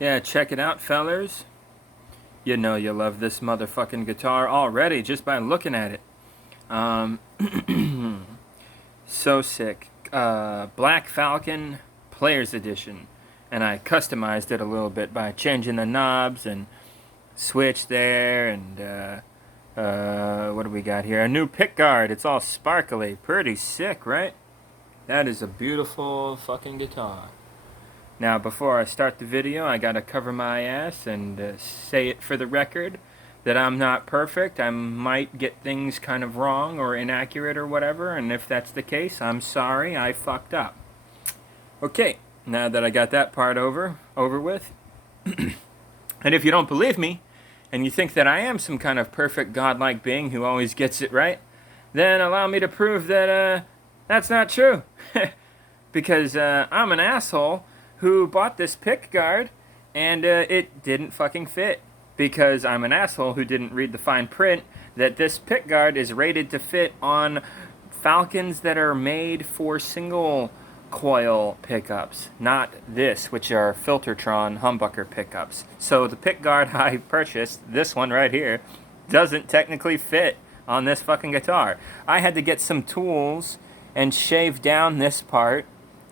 Yeah, check it out, fellers. You know you love this motherfucking guitar already just by looking at it. Um, so sick. Black Falcon Player's Edition. And I customized it a little bit by changing the knobs and switch there. And what do we got here? A new pick guard. It's all sparkly. Pretty sick, right? That is a beautiful fucking guitar. Now, before I start the video, I gotta cover my ass and say it for the record that I'm not perfect. I might get things kind of wrong or inaccurate or whatever, and if that's the case, I'm sorry, I fucked up. Okay, now that I got that part over with, and if you don't believe me, and you think that I am some kind of perfect godlike being who always gets it right, then allow me to prove that that's not true. Because I'm an asshole who bought this pick guard and it didn't fucking fit. Because I'm an asshole who didn't read the fine print that this pick guard is rated to fit on Falcons that are made for single coil pickups, not this, which are Filtertron humbucker pickups. So the pick guard I purchased, this one right here, doesn't technically fit on this fucking guitar. I had to get some tools and shave down this part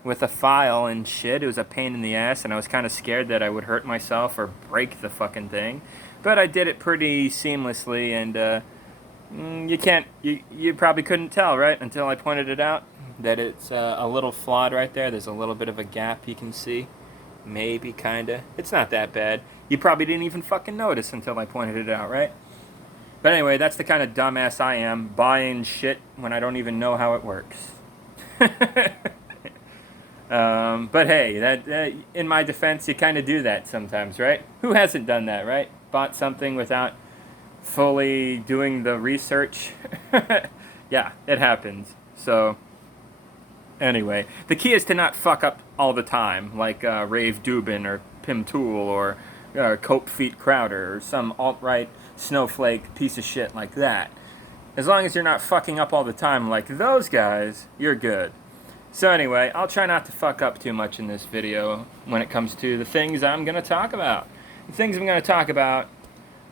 with a file and shit. It was a pain in the ass, and I was kind of scared that I would hurt myself or break the fucking thing. But I did it pretty seamlessly, and you probably couldn't tell, right? Until I pointed it out, that it's a little flawed right there. There's a little bit of a gap you can see. Maybe, kinda. It's not that bad. You probably didn't even fucking notice until I pointed it out, right? But anyway, that's the kind of dumbass I am, buying shit when I don't even know how it works. But hey, that in my defense, you kind of do that sometimes, right? Who hasn't done that, right? Bought something without fully doing the research. Yeah, it happens. So, anyway, the key is to not fuck up all the time, like Rave Dubin or Pim Tool or Cope Feet Crowder or some alt-right snowflake piece of shit like that. As long as you're not fucking up all the time like those guys, you're good. So anyway, I'll try not to fuck up too much in this video when it comes to the things I'm going to talk about. The things I'm going to talk about,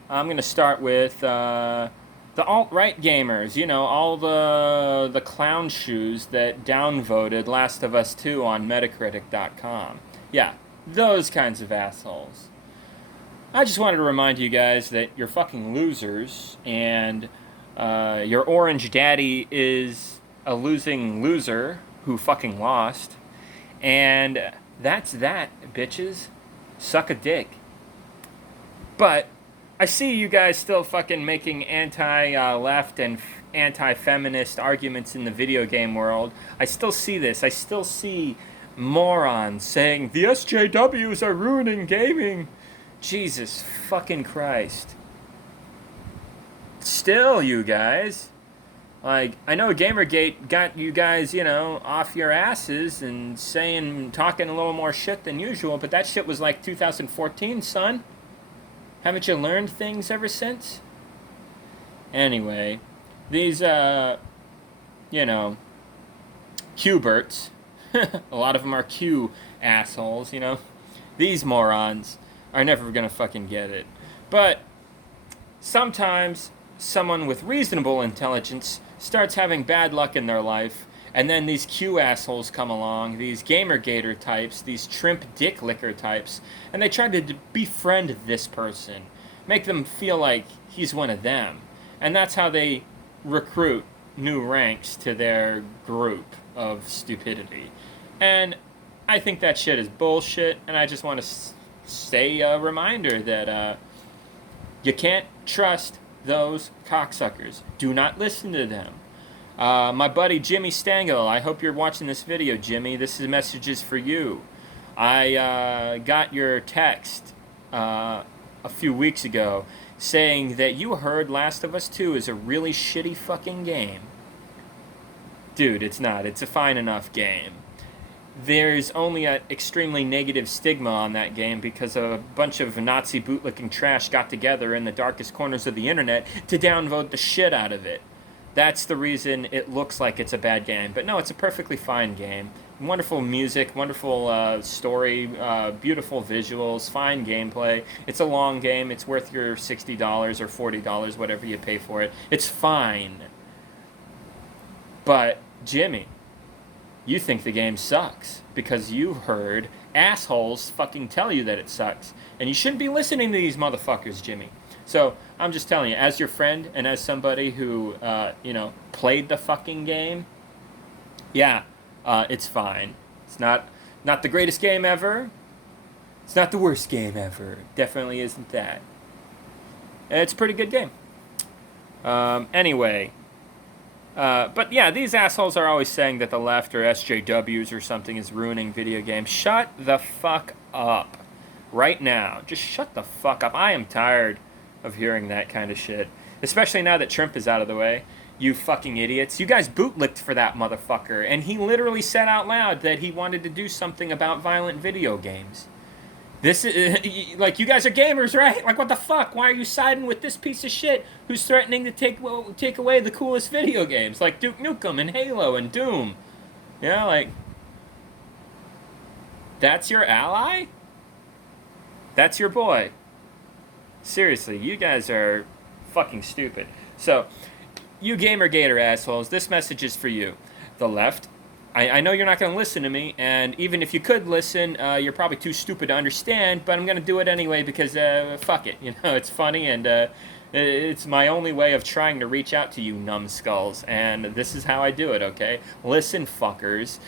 I'm going to start with the alt-right gamers. You know, all the clown shoes that downvoted Last of Us 2 on Metacritic.com. Yeah, those kinds of assholes. I just wanted to remind you guys that you're fucking losers, and your orange daddy is a losing loser who fucking lost. And that's that, bitches. Suck a dick. But I see you guys still fucking making anti-left and anti-feminist arguments in the video game world. I still see this. I still see morons saying, the SJWs are ruining gaming. Jesus fucking Christ. Still, you guys. Like, I know Gamergate got you guys, you know, off your asses and talking a little more shit than usual, but that shit was like 2014, son. Haven't you learned things ever since? Anyway, these, you know, Q-berts, a lot of them are Q assholes, you know. These morons are never gonna fucking get it. But sometimes someone with reasonable intelligence starts having bad luck in their life, and then these Q assholes come along, these Gamergator types, these Trimp Dick Licker types, and they try to befriend this person, make them feel like he's one of them. And that's how they recruit new ranks to their group of stupidity. And I think that shit is bullshit, and I just want to say a reminder that you can't trust those cocksuckers. Do not listen to them. My buddy Jimmy Stengel, I hope you're watching this video, Jimmy. This message is for you. I got your text a few weeks ago saying that you heard Last of Us 2 is a really shitty fucking game. Dude, it's not. It's a fine enough game. There's only an extremely negative stigma on that game because a bunch of Nazi bootlicking trash got together in the darkest corners of the internet to downvote the shit out of it. That's the reason it looks like it's a bad game. But no, it's a perfectly fine game. Wonderful music, wonderful story, beautiful visuals, fine gameplay. It's a long game. It's worth your $60 or $40, whatever you pay for it. It's fine. But, Jimmy, you think the game sucks because you heard assholes fucking tell you that it sucks. And you shouldn't be listening to these motherfuckers, Jimmy. So, I'm just telling you, as your friend and as somebody who, played the fucking game, yeah, it's fine. It's not the greatest game ever. It's not the worst game ever. Definitely isn't that. It's a pretty good game. Anyway, but yeah, these assholes are always saying that the left or SJWs or something is ruining video games. Shut the fuck up. Right now. Just shut the fuck up. I am tired of hearing that kind of shit. Especially now that Trump is out of the way. You fucking idiots. You guys bootlicked for that motherfucker. And he literally said out loud that he wanted to do something about violent video games. This is, like, you guys are gamers, right? Like, what the fuck? Why are you siding with this piece of shit who's threatening to take away the coolest video games? Like Duke Nukem and Halo and Doom. You know, like, that's your ally? That's your boy. Seriously, you guys are fucking stupid. So, you Gamergator assholes, this message is for you. The left, I know you're not going to listen to me, and even if you could listen, you're probably too stupid to understand, but I'm going to do it anyway because, fuck it. You know, it's funny, and it's my only way of trying to reach out to you numbskulls, and this is how I do it, okay? Listen, fuckers.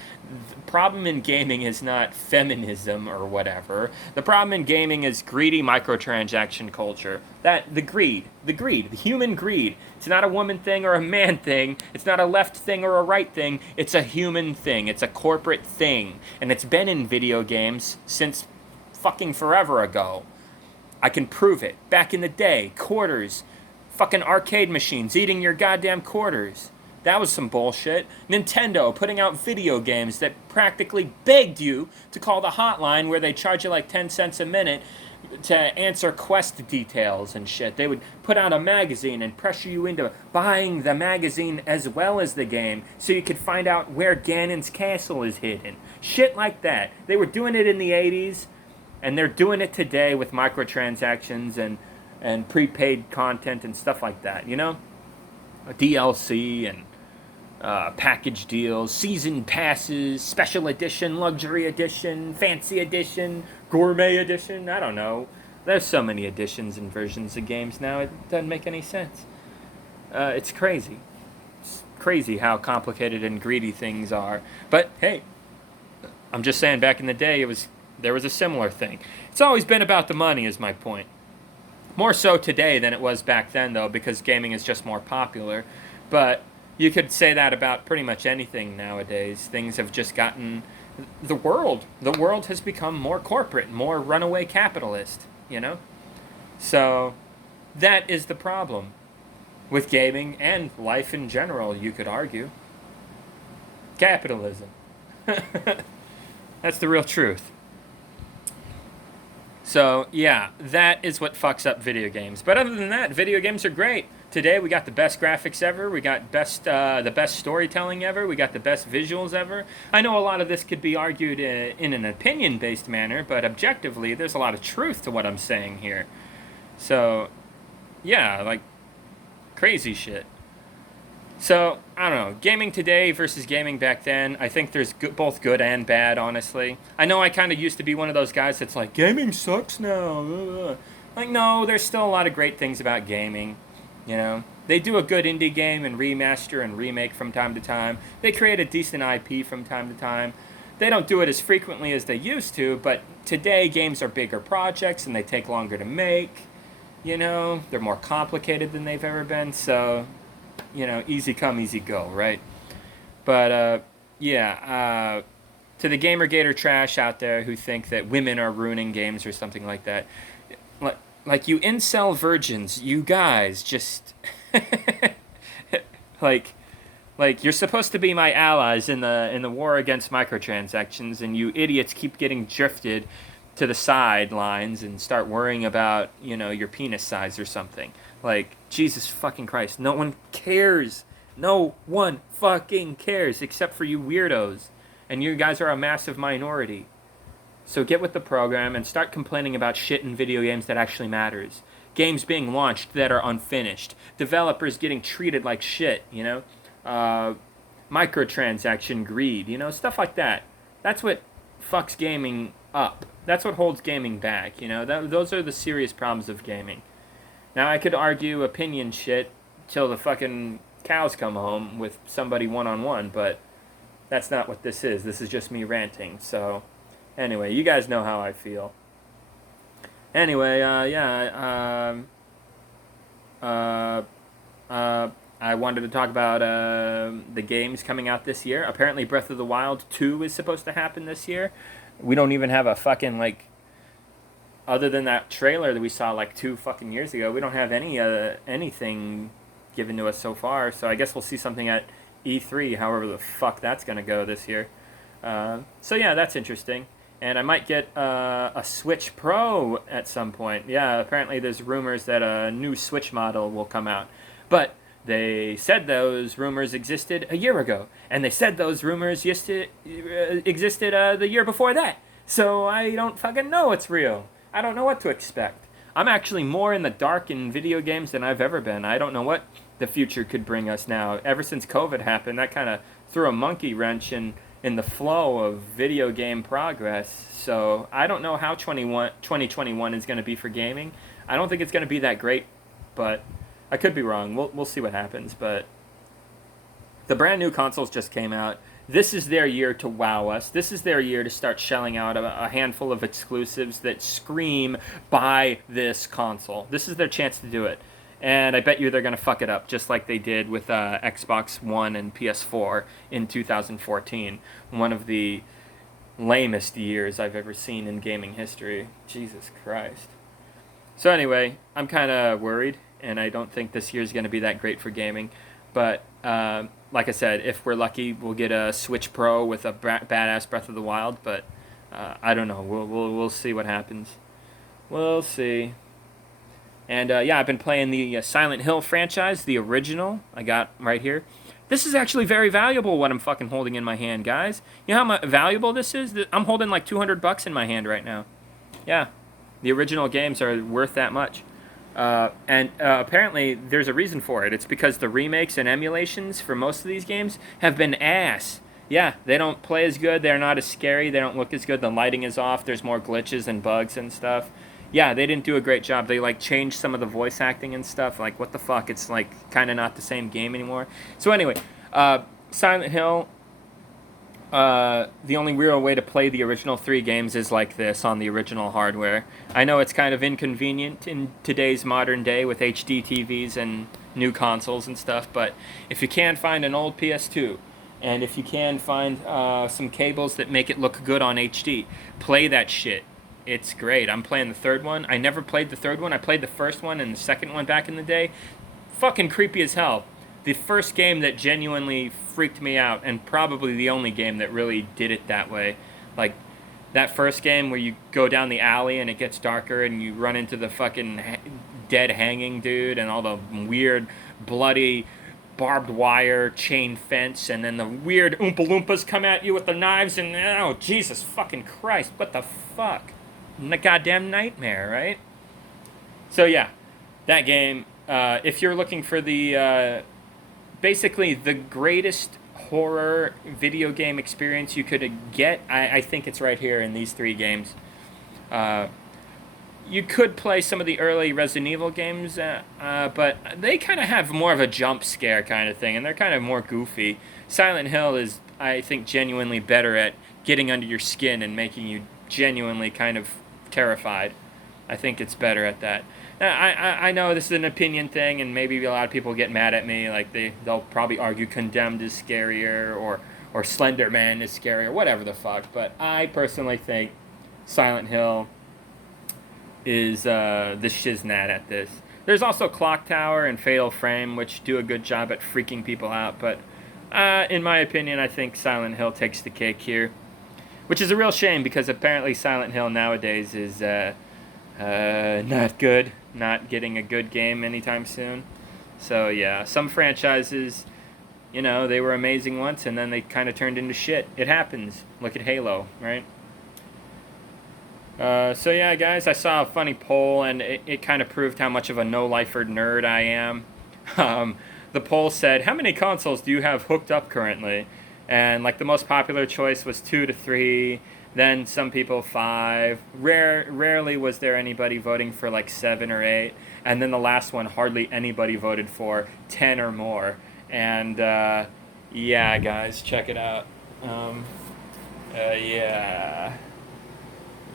The problem in gaming is not feminism or whatever. The problem in gaming is greedy microtransaction culture. The greed, the human greed. It's not a woman thing or a man thing. It's not a left thing or a right thing. It's a human thing. It's a corporate thing. And it's been in video games since fucking forever ago. I can prove it. Back in the day, quarters, fucking arcade machines eating your goddamn quarters. That was some bullshit. Nintendo putting out video games that practically begged you to call the hotline where they charge you like 10 cents a minute to answer quest details and shit. They would put out a magazine and pressure you into buying the magazine as well as the game so you could find out where Ganon's castle is hidden. Shit like that. They were doing it in the 80s, and they're doing it today with microtransactions and prepaid content and stuff like that, you know? DLC and package deals, season passes, special edition, luxury edition, fancy edition, gourmet edition. I don't know. There's so many editions and versions of games now, it doesn't make any sense. It's crazy. It's crazy how complicated and greedy things are. But hey, I'm just saying, back in the day, there was a similar thing. It's always been about the money, is my point. More so today than it was back then, though, because gaming is just more popular. But you could say that about pretty much anything nowadays. Things have just gotten... The world has become more corporate, more runaway capitalist, you know? So, that is the problem with gaming and life in general, you could argue. Capitalism. That's the real truth. So, yeah, that is what fucks up video games. But other than that, video games are great. Today, we got the best graphics ever. We got the best storytelling ever. We got the best visuals ever. I know a lot of this could be argued in an opinion-based manner, but objectively, there's a lot of truth to what I'm saying here. So, yeah, like, crazy shit. So, I don't know, gaming today versus gaming back then, I think there's both good and bad, honestly. I know I kind of used to be one of those guys that's like, gaming sucks now. Like, no, there's still a lot of great things about gaming, you know? They do a good indie game and remaster and remake from time to time. They create a decent IP from time to time. They don't do it as frequently as they used to, but today games are bigger projects and they take longer to make, you know? They're more complicated than they've ever been, so... You know, easy come, easy go, right? But, yeah, to the Gamergator trash out there who think that women are ruining games or something like that, like you incel virgins, you guys just, like you're supposed to be my allies in the war against microtransactions, and you idiots keep getting drifted to the sidelines and start worrying about, you know, your penis size or something. Like, Jesus fucking Christ, no one cares. No one fucking cares except for you weirdos. and you guys are a massive minority. So get with the program and start complaining about shit in video games that actually matters. Games being launched that are unfinished. Developers getting treated like shit, you know? Microtransaction greed, you know? Stuff like that. That's what fucks gaming up. That's what holds gaming back, you know? Those are the serious problems of gaming. Now, I could argue opinion shit till the fucking cows come home with somebody one-on-one, but that's not what this is. This is just me ranting, so... Anyway, you guys know how I feel. Anyway, I wanted to talk about the games coming out this year. Apparently Breath of the Wild 2 is supposed to happen this year. We don't even have a fucking, like... Other than that trailer that we saw, like, 2 fucking years ago, we don't have anything given to us so far. So I guess we'll see something at E3, however the fuck that's going to go this year. So yeah, that's interesting. And I might get a Switch Pro at some point. Yeah, apparently there's rumors that a new Switch model will come out. But they said those rumors existed a year ago. And they said those rumors existed the year before that. So I don't fucking know it's real. I don't know what to expect. I'm actually more in the dark in video games than I've ever been. I don't know what the future could bring us now. Ever since COVID happened, that kind of threw a monkey wrench in the flow of video game progress. So I don't know how 2021 is going to be for gaming. I don't think it's going to be that great, but I could be wrong. We'll see what happens. But the brand new consoles just came out. This is their year to wow us. This is their year to start shelling out a handful of exclusives that scream, buy this console. This is their chance to do it. And I bet you they're going to fuck it up, just like they did with Xbox One and PS4 in 2014. One of the lamest years I've ever seen in gaming history. Jesus Christ. So anyway, I'm kind of worried, and I don't think this year's going to be that great for gaming. But like I said, if we're lucky, we'll get a Switch Pro with a badass Breath of the Wild. But I don't know. We'll see what happens. We'll see. And yeah, I've been playing the Silent Hill franchise, the original. I got right here. This is actually very valuable, what I'm fucking holding in my hand, guys. You know how valuable this is? I'm holding like $200 in my hand right now. Yeah, the original games are worth that much. And apparently there's a reason for it. It's because the remakes and emulations for most of these games have been ass. Yeah, they don't play as good. They're not as scary. They don't look as good. The lighting is off. There's more glitches and bugs and stuff. Yeah, they didn't do a great job. They, like, changed some of the voice acting and stuff. Like, what the fuck? It's, like, kind of not the same game anymore. So, anyway, Silent Hill, the only real way to play the original 3 games is like this on the original hardware. I know it's kind of inconvenient in today's modern day with HD TVs and new consoles and stuff, but if you can find an old PS2, and if you can find some cables that make it look good on HD, play that shit. It's great. I'm playing the third one. I never played the third one. I played the first one and the second one back in the day. Fucking creepy as hell. The first game that genuinely freaked me out, and probably the only game that really did it that way. Like, that first game where you go down the alley and it gets darker and you run into the fucking dead hanging dude and all the weird, bloody, barbed wire chain fence, and then the weird Oompa Loompas come at you with the knives, and oh, Jesus fucking Christ, what the fuck? A goddamn nightmare, right? So yeah, that game, if you're looking for the, basically the greatest horror video game experience you could get, I think it's right here in these 3 games. You could play some of the early Resident Evil games, but they kind of have more of a jump scare kind of thing, and they're kind of more goofy. Silent Hill is, I think, genuinely better at getting under your skin and making you genuinely kind of terrified. I think it's better at that. I know this is an opinion thing, and maybe a lot of people get mad at me. Like they'll probably argue Condemned is scarier, or Slender Man is scarier, whatever the fuck. But I personally think Silent Hill is the shiznat at this. There's also Clock Tower and Fatal Frame, which do a good job at freaking people out. But in my opinion, I think Silent Hill takes the cake here. Which is a real shame, because apparently Silent Hill nowadays is not good. Not getting a good game anytime soon. So yeah, some franchises you know, they were amazing once and then they kind of turned into shit. It happens. Look at Halo, right? So yeah, guys, I saw a funny poll and it kind of proved how much of a no-lifer nerd I am. Um, the poll said, how many consoles do you have hooked up currently? And like the most popular choice was 2 to 3. Then some people 5. Rarely was there anybody voting for like 7 or 8. And then the last one, hardly anybody voted for 10 or more. And yeah, guys, check it out. Yeah.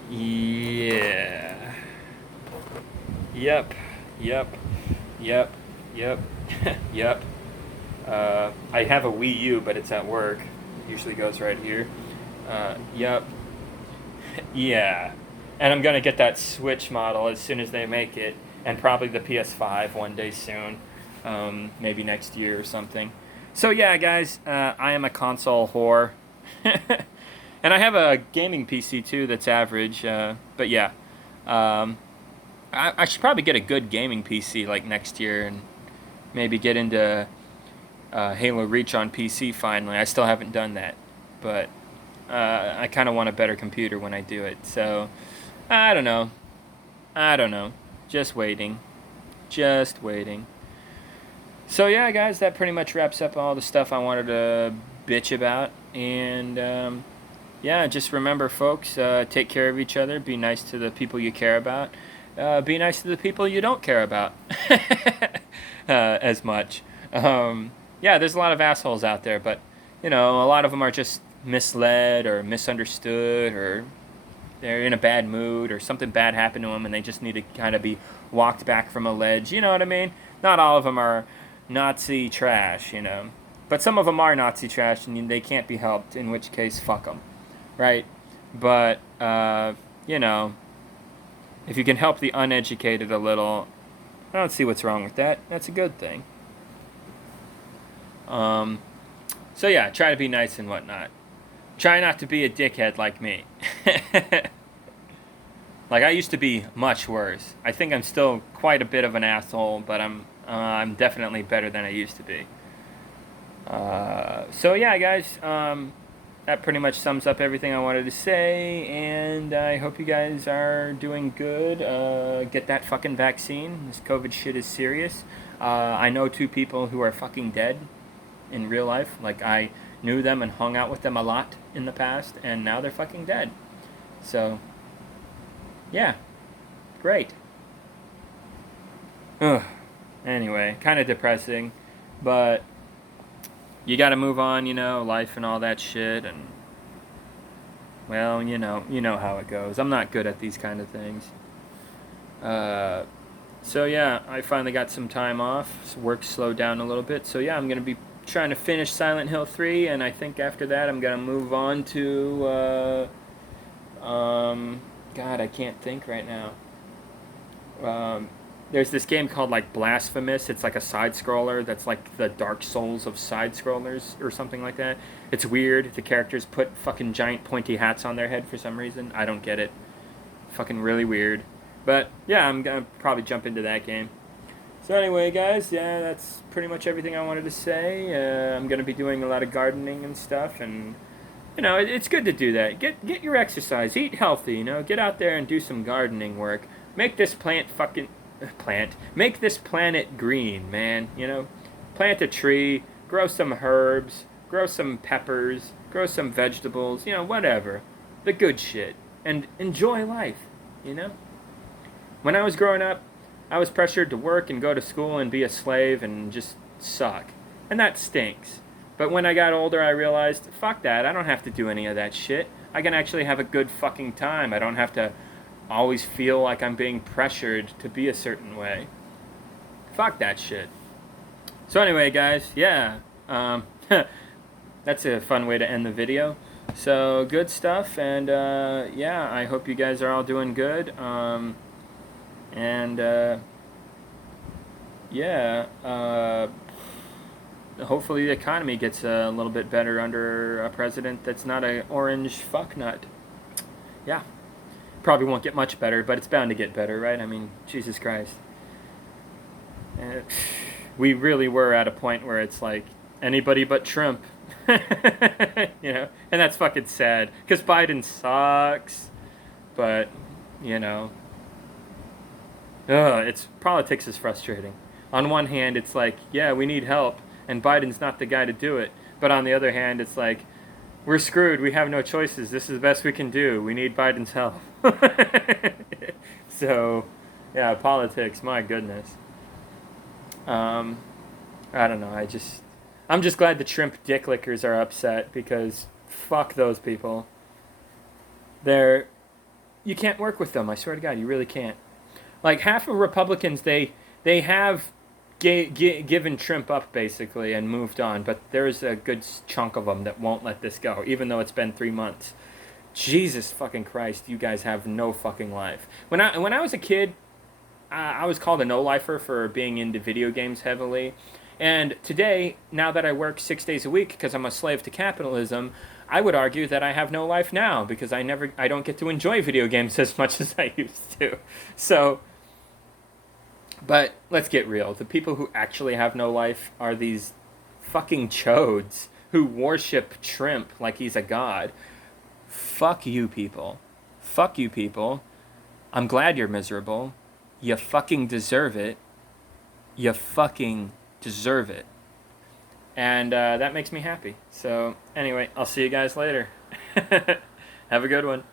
Yeah. Yep. Yep. Yep. Yep. Yep. I have a Wii U, but it's at work. It usually goes right here. Yep. Yeah. And I'm going to get that Switch model as soon as they make it. And probably the PS5 one day soon. Maybe next year or something. So yeah, guys, I am a console whore. And I have a gaming PC too that's average. But yeah. I should probably get a good gaming PC like next year and maybe get into Halo Reach on PC finally. I still haven't done that. But I kind of want a better computer when I do it. So, I don't know. Just waiting. So yeah, guys, that pretty much wraps up all the stuff I wanted to bitch about. And yeah, just remember, folks, take care of each other. Be nice to the people you care about. Be nice to the people you don't care about as much. Yeah, there's a lot of assholes out there, but, you know, a lot of them are just misled or misunderstood, or they're in a bad mood, or something bad happened to them and they just need to kind of be walked back from a ledge. You know what I mean? Not all of them are Nazi trash, you know. But some of them are Nazi trash and they can't be helped, in which case, fuck them. Right? But, you know, if you can help the uneducated a little, I don't see what's wrong with that. That's a good thing. So yeah, try to be nice and whatnot. Try not to be a dickhead like me. Like, I used to be much worse. I think I'm still quite a bit of an asshole, but I'm definitely better than I used to be. So yeah, guys, that pretty much sums up everything I wanted to say, and I hope you guys are doing good. Get that fucking vaccine. This COVID shit is serious. I know 2 people who are fucking dead in real life. Like, I knew them and hung out with them a lot in the past, and now they're fucking dead. So, yeah. Great. Ugh. Anyway, kind of depressing, but you gotta move on, you know, life and all that shit, and, well, you know how it goes. I'm not good at these kind of things. So yeah, I finally got some time off. So work slowed down a little bit, so yeah, I'm gonna be trying to finish Silent Hill 3, and I think after that I'm gonna move on to, God, I can't think right now. There's this game called, like, Blasphemous. It's like a side-scroller that's like the Dark Souls of side-scrollers or something like that. It's weird. The characters put fucking giant pointy hats on their head for some reason. I don't get it. Fucking really weird. But, yeah, I'm gonna probably jump into that game. So anyway, guys, yeah, that's pretty much everything I wanted to say. I'm gonna be doing a lot of gardening and stuff, and, you know, it's good to do that. Get your exercise. Eat healthy, you know. Get out there and do some gardening work. Make this Make this planet green, man, you know. Plant a tree, grow some herbs, grow some peppers, grow some vegetables, you know, whatever. The good shit. And enjoy life, you know. When I was growing up, I was pressured to work and go to school and be a slave and just suck. And that stinks. But when I got older, I realized, fuck that, I don't have to do any of that shit. I can actually have a good fucking time. I don't have to always feel like I'm being pressured to be a certain way. Fuck that shit. So anyway, guys, yeah, that's a fun way to end the video. So, good stuff, and yeah, I hope you guys are all doing good, and yeah, hopefully the economy gets a little bit better under a president that's not an orange fucknut. Yeah. Probably won't get much better, but it's bound to get better, right? I mean, Jesus Christ. We really were at a point where it's like, Anybody but Trump. You know, and that's fucking sad because Biden sucks. But, you know, it's politics is frustrating. On one hand, it's like, yeah, we need help, and Biden's not the guy to do it. But on the other hand, it's like, we're screwed. We have no choices. This is the best we can do. We need Biden's help. So, yeah, politics. My goodness. I don't know. I'm just glad the shrimp dick lickers are upset because fuck those people. They're you can't work with them. I swear to God, you really can't. Like half of Republicans, they have given Trump up basically and moved on, but there's a good chunk of them that won't let this go, even though it's been 3 months. Jesus fucking Christ, you guys have no fucking life. When I was a kid, I was called a no-lifer for being into video games heavily. And today, now that I work 6 days a week because I'm a slave to capitalism, I would argue that I have no life now because I don't get to enjoy video games as much as I used to. So, but let's get real. The people who actually have no life are these fucking chodes who worship Trump like he's a god. Fuck you people. Fuck you people. I'm glad you're miserable. You fucking deserve it. You fucking deserve it. And that makes me happy. So, anyway, I'll see you guys later. Have a good one.